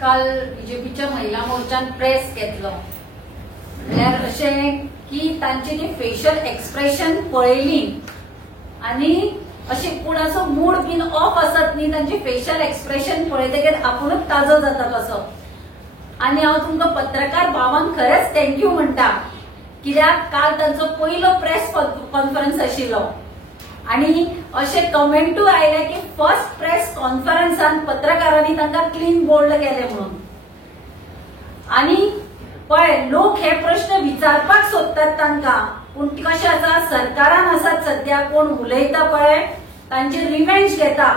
काल बीजेपीच्या महिला मोर्चान प्रेस घेतलो म्हणल्यार अशें की तांचे जे फेशियल एक्सप्रेशन पळयली आनी अशें कोणाचो मूड बीन ऑफ आसत न्ही तांचे फेशियल एक्सप्रेशन पळयतकीर आपुणूच ताजो जाता कसो। आनी हांव तुमकां पत्रकार भावांक खरेंच थँक्यू म्हणटा कित्याक काल तांचो पयलो प्रेस कॉन्फरन्स आशिल्लो आनी अशे कमेंटू आयले की फर्स्ट प्रेस कॉन्फरन्सान पत्रकारांनी तांकां क्लीन बोल्ड केले म्हणून। आनी पळय लोक हे प्रश्न विचारपाक सोदतात तांकां पूण कशें आसा सरकारान आसात सध्या कोण उलयता पळय तांचे रिवेंज घेता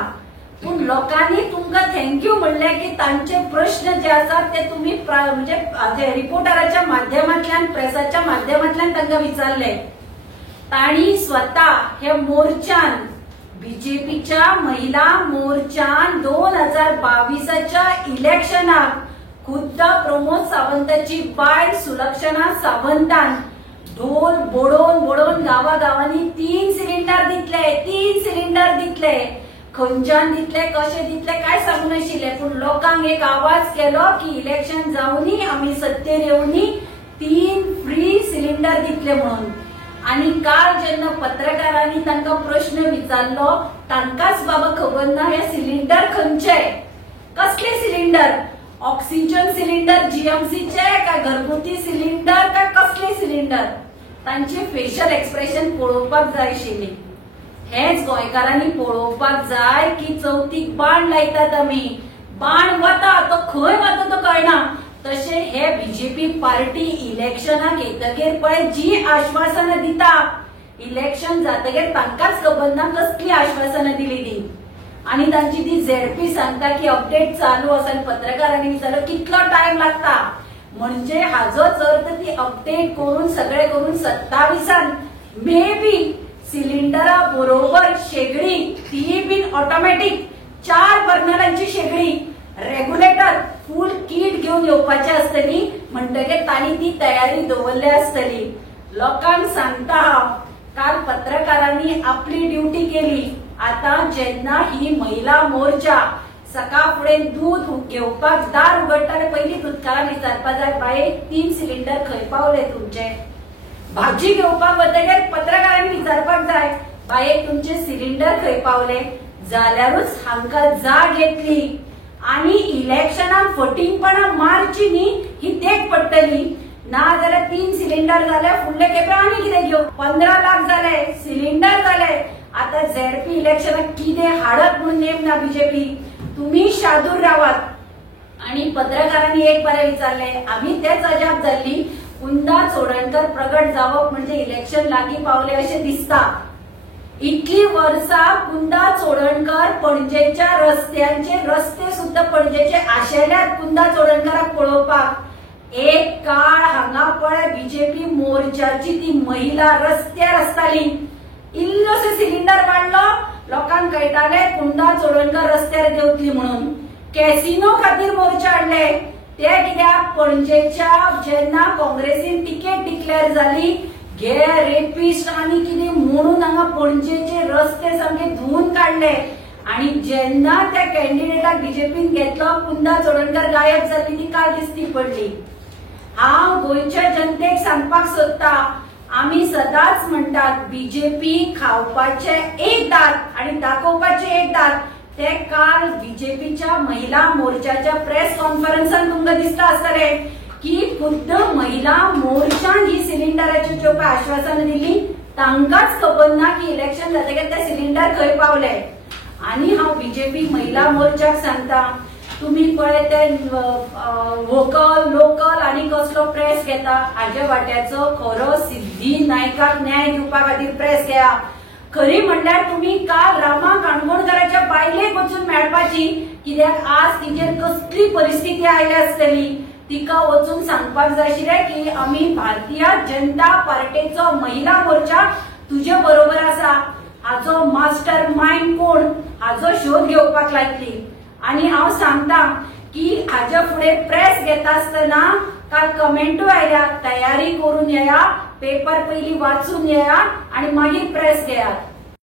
पूण लोकांनी तुमकां थँक्यू म्हणले की तांचे प्रश्न जे आसात ते तुम्ही म्हणजे रिपोर्टराच्या माध्यमांतल्यान प्रेसाच्या माध्यमांतल्यान तांकां विचारले। ताणी स्वतः हे मोर्चान बीजेपीच्या महिला मोर्चान 2022च्या इलेक्शनाक खुद्द प्रमोद सावंताची बायल सुलक्षणा सावंतान ढोल बोडोवन गावागावांनी 3 सिलिंडर दितले खंयच्यान दितले कशे दितले काय सांगू नाशिल्ले पूण लोकांक एक आवाज केलो की इलेक्शन जावनी आमी सत्तेर येवनी 3 फ्री सिलिंडर दितले म्हणून। आणि काल जेन्ना पत्रकारांनी तांकां प्रश्न विचारलो तांकांच बाबा खबर ना हे सिलिंडर खंयचे कसले सिलिंडर ऑक्सिजन सिलिंडर जीएमसीचे काय घरगुती सिलिंडर काय कसले सिलिंडर तांचे फेशियल एक्सप्रेशन पळोवपाक जाय आशिल्ली। हेच गोंयकारांनी पळोवपाक जाय की चवथीक बाण लायतात आमी बाण वता तो खंय वता तो कळना तशे हे बीजेपी पार्टी इलेक्शनाक येतकीर पळय जी आश्वासनां दिता इलेक्शन जातकीर तांकांच खबर ना कसली आश्वासनां दिली ती आणि तांची ती झेडपी सांगता की अपडेट चालू आसा आनी पत्रकारांनी विचारलो कितलो टाइम लागता म्हणजे हाजोच अर्थ ती अपडेट करून सगळे करून 27 मे बी सिलिंडरा बरोबर शेगडी ती बीन ऑटोमॅटिक 4 बर्नरांची शेगडी रेग्युलेटर फुल किट घेऊन येवपाची आसतली म्हणटकीर तांणी ती तयारी दवरली आसतली। लोकांक सांगता हांव काल पत्रकारांनी आपली ड्युटी केली आता जेन्ना ही महिला मोर्चा सकाळ फुडें दूध घेवपाक दार उगडटा पयलीं दुधकारांक विचारपाक जाय बाये 3 सिलिंडर खंय पावले तुमचे भाजी घेवपाक वतकीर पत्रकारांनी विचारपाक जाय बाये तुमचे सिलिंडर खंय पावले जाल्यारूच हांकां जाग येतली आणि इलेक्शनाक फटींगपणां मारची न्ही ही देख पडटली ना जाल्यार 3 सिलिंडर जाले फुडले खेपे आनी कितें घेवं 15 लाख जाले सिलिंडर जाले आता झेडपी इलेक्शनाक कितें हाडत म्हणून नेम ना बीजेपी तुम्ही शादूर रावात। आणि पत्रकारांनी एक बरें विचारले आम्ही तेच अजाप जाल्ली कुंदा चोडणकर प्रगट जावप म्हणजे इलेक्शन लागीं पावले अशें दिसता। इतली वर्सां कुंदा चोडणकर पणजेच्या रस्त्यांचे रस्ते सुद्धा पणजेचे आशेल्यात कुंदा चोडणकराक पळोवपाक एक काळ हांगा पळय बीजेपी मोर्चाची ती महिला रस्त्यार आसताली इल्लोसो सिलिंडर वाडलो लोकांक कळटाले कुंदा चोडणकर रस्त्यार देंवतली म्हणून कॅसिनो खातीर मोर्चा हाडले ते कित्याक पणजेच्या जेन्ना काँग्रेसीन तिकेट डिक्लेअर जाली घे रेपिस्ट आनी कितें म्हणून हांगा पणजेचे रस्ते सामके धुवन काडले आणि जेन्ना त्या कॅन्डिडेटाक बीजेपीन घेतलो कुंदा चोडणकर गायब जाल्ली ती काल दिसती पडली। हांव गोंयच्या जनतेक सांगपाक सोदता आमी सदांच म्हणटात बीजेपी खावपाचे एक दात आणि दाखोवपाचे एक दात ते काल बीजेपीच्या महिला मोर्चाच्या प्रेस कॉन्फरन्सान तुमकां दिसता आसतले की खुद्द महिला मोर्चान ही सिलिंडराची ज्यो पळय आश्वासनां दिली तांकांच खबर ना की इलेक्शन जातकीर ते सिलिंडर खंय पावले। आणि हांव बीजेपी महिला मोर्चाक सांगता तुम्ही पळय ते व्होकल लोकल आणि कसलो प्रेस घेता हाजे वाट्याचो खरो सिद्धी नायकाक न्याय दिवपा खातीर प्रेस घेया। खरी म्हणल्यार तुम्ही काल रामा काणकोणकराच्या बायलेक वचून मेळपाची कित्याक आज तिचेर कसली परिस्थिती आयली आसतली तिका वचून सांगपाक जाय आशिल्लें की आमी भारतीय जनता पार्टीचो महिला मोर्चा तुजे बरोबर आसा हाजो मास्टर माइंड कोण हाजो शोध घेवपाक लायतली। आणि हांव सांगता की हाच्या फुडें प्रेस घेता आसतना काल कमेंटू आयल्या तयारी करून येया पेपर पयली वाचून येया आणि मागीर प्रेस घेयात।